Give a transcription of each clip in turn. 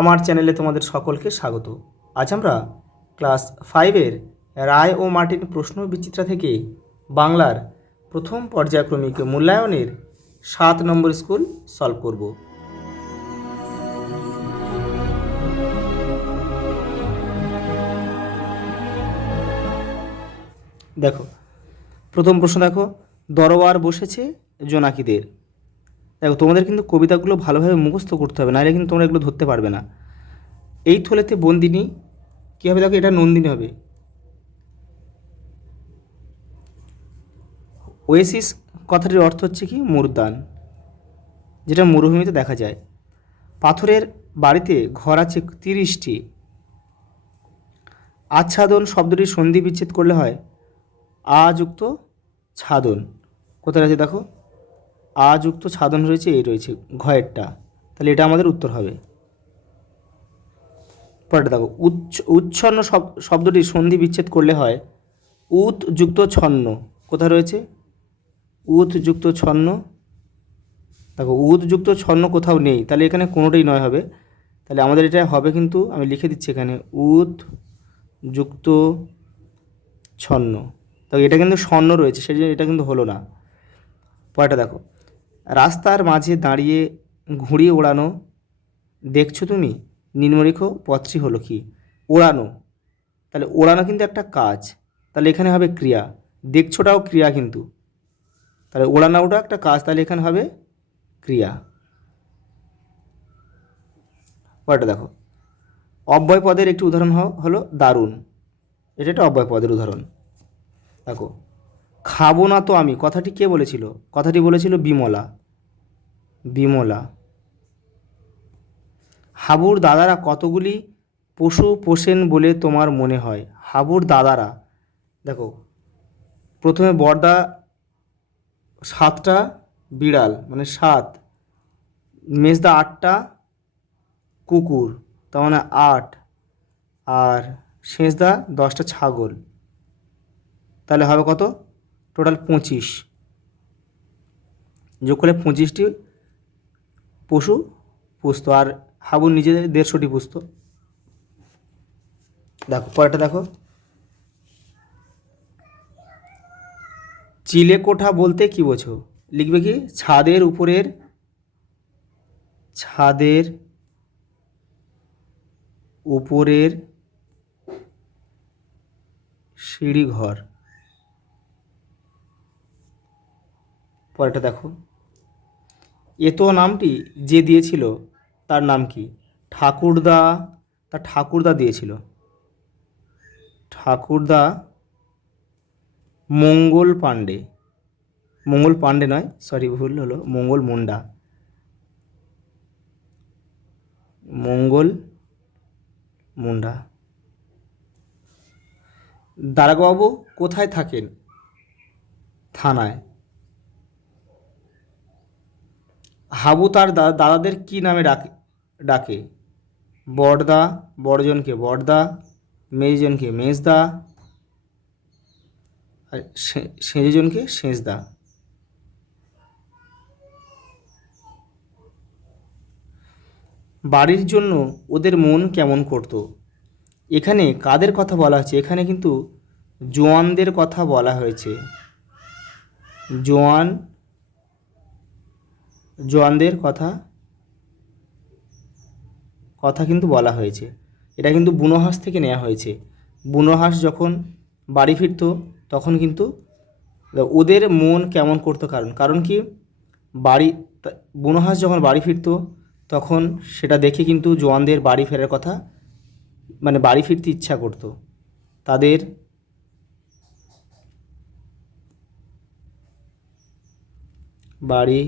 আমার চ্যানেলে তোমাদের সকলকে স্বাগত। আজ আমরা ক্লাস 5-এর রায় ও মার্টিন প্রশ্ন বিচিত্রা থেকে বাংলার প্রথম পর্যায়ক্রমিক মূল্যায়নের 7 নম্বর স্কুল সলভ করব। দেখো প্রথম প্রশ্ন, দেখো দরবার বসেছে জোনাকিদের। দেখো তোমাদের কিন্তু কবিতাগুলো ভালোভাবে মুখস্থ করতে হবে, নাহলে কিন্তু তোমরা এগুলো ধরতে পারবে না। এই থলেতে বন্দিনী কী হবে? দেখো এটা নন্দিনী হবে। ওয়েসিস কথাটির অর্থ হচ্ছে কি? মরুদ্যান, যেটা মরুভূমিতে দেখা যায়। পাথরের বাড়িতে ঘর আছে 30টি। আচ্ছাদন শব্দটির সন্ধি বিচ্ছেদ করলে হয় আযুক্ত ছাদন। কোথায় আছে দেখো? আযুক্ত ছাদন রয়েছে, এই রয়েছে ঘয়েরটা, তাহলে এটা আমাদের উত্তর হবে। পরেরটা দেখো, উচ্ছন্ন শব্দটির সন্ধি বিচ্ছেদ করলে হয় উৎ যুক্ত ছন্ন। কোথায় রয়েছে? উৎ যুক্ত ছন্ন। দেখো উৎ যুক্ত ছন্ন কোথাও নেই, তাহলে এখানে কোনোটাই নয় হবে। তাহলে আমাদের এটা হবে, কিন্তু আমি লিখে দিচ্ছি এখানে উৎ যুক্ত ছন্ন। তো এটা কিন্তু স্বর্ণ রয়েছে, সেই জন্য এটা কিন্তু হলো না। পরেরটা দেখো, রাস্তার মাঝে দাঁড়িয়ে ঘুড়ি ওড়ানো দেখছো তুমি, নিম্নরেখ পথটি হলো কি? ওড়ানো। তাহলে ওড়ানো কিন্তু একটা কাজ, তাহলে এখানে হবে ক্রিয়া। দেখছোটাও ক্রিয়া কিন্তু, তাহলে ওড়ানোটা একটা কাজ, তাহলে এখানে হবে ক্রিয়া। পরেরটা দেখো, অব্যয় পদের একটি উদাহরণ হলো দারুণ। এটা একটা অব্যয় পদের উদাহরণ। দেখো, খাবো না তো আমি কথাটি কে বলেছিল? কথাটি বলেছিল বিমলা। বিমলা। হাবুর দাদারা কতগুলি পশু পোষেন বলে তোমার মনে হয়? হাবুর দাদারা, দেখো প্রথমে বড়দা 7টা বিড়াল মানে 7, মেজদা 8টা কুকুর তার মানে 8, আর সেজদা 10টা ছাগল, তাহলে হবে কত? টোটাল 25। যোগ করলে 25টি পশু পুষত, আর হাবুর নিজেদের 150টি পুষত। দেখো পরেরটা দেখো, চিলে কোঠা বলতে কি বোঝো? লিখবে কি? ছাদের উপরের সিঁড়িঘর। পরেরটা দেখো, এতো নামটি যে দিয়েছিল তার নাম কি? ঠাকুরদা। তার ঠাকুরদা দিয়েছিল, ঠাকুরদা মঙ্গল পাণ্ডে। মঙ্গল পাণ্ডে নয়, সরি ভুল হলো, মঙ্গল মুন্ডা। মঙ্গল মুন্ডা। দারোগাবাবু কোথায় থাকেন? থানায়। হাবু তার দাদাদের কি নামে ডাকে? বড়দা। বড়জনকে বড়দা, মেজজনকে মেজদা, আর সেজজনকে সেজদা। বাড়ির জন্য ওদের মন কেমন করতো? এখানে কাদের কথা বলা হয়েছে? এখানে কিন্তু জোয়ানদের কথা বলা হয়েছে। জোয়ানদের কথা কিন্তু বলা হয়েছে। এটা কিন্তু বুনো হাঁস থেকে নেওয়া হয়েছে। বুনো হাঁস যখন বাড়ি ফিরত তখন কিন্তু ওদের মন কেমন করতো, কারণ কি? বুনো হাঁস যখন বাড়ি ফিরত তখন সেটা দেখে কিন্তু জোয়ানদের বাড়ি ফেরার কথা, মানে বাড়ি ফিরতে ইচ্ছা করতো, তাদের বাড়ি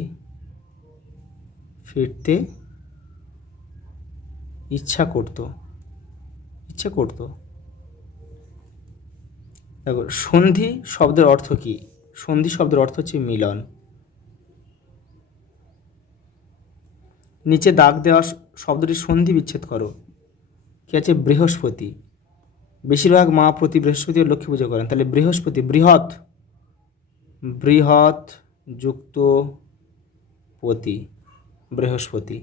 ফিরতে ইচ্ছা করতো। দেখো সন্ধি শব্দের অর্থ কি? সন্ধি শব্দের অর্থ হচ্ছে মিলন। নিচে দাগ দেওয়া শব্দটি সন্ধি বিচ্ছেদ করো। কি আছে? বৃহস্পতি। বেশিরভাগ মা প্রতি বৃহস্পতি লক্ষ্মী পুজো করেন, তাহলে বৃহস্পতি। বৃহৎ যুক্ত পতি, বৃহস্পতি।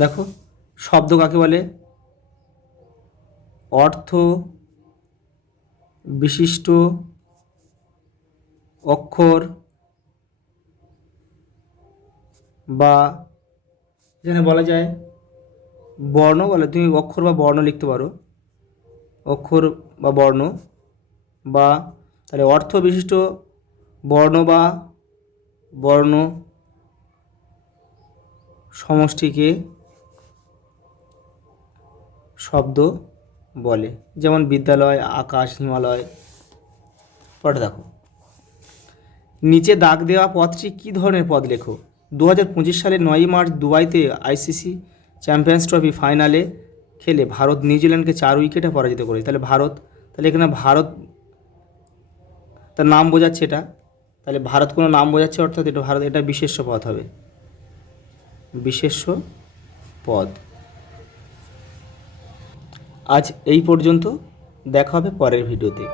দেখো শব্দ কাকে বলে? অর্থ বিশিষ্ট অক্ষর বা এখানে বলা যায় বর্ণ বলে, তুমি অক্ষর বা বর্ণ লিখতে পারো, অক্ষর বা বর্ণ, বা তাহলে অর্থ বিশিষ্ট বর্ণ বা বর্ণ সমষ্টিকে শব্দ বলে। যেমন বিদ্যালয়, আকাশ, হিমালয়। পরে দেখো নিচে দাগ দেওয়া পদটি কী ধরনের পদ লেখো? 2025 সালের 9ই মার্চ দুবাইতে আইসিসি চ্যাম্পিয়ন্স ট্রফি ফাইনালে খেলে ভারত নিউজিল্যান্ডকে 4 উইকেটে পরাজিত করে। তাহলে ভারত, তাহলে এখানে ভারত তার নাম বোঝাচ্ছে এটা, তাহলে ভারত কোনো নাম বোঝাচ্ছে, অর্থাৎ এটা ভারত, এটা বিশেষ্য পদ হবে, বিশেষ্য পদ। আজ এই পর্যন্ত, দেখা হবে পরের ভিডিওতে।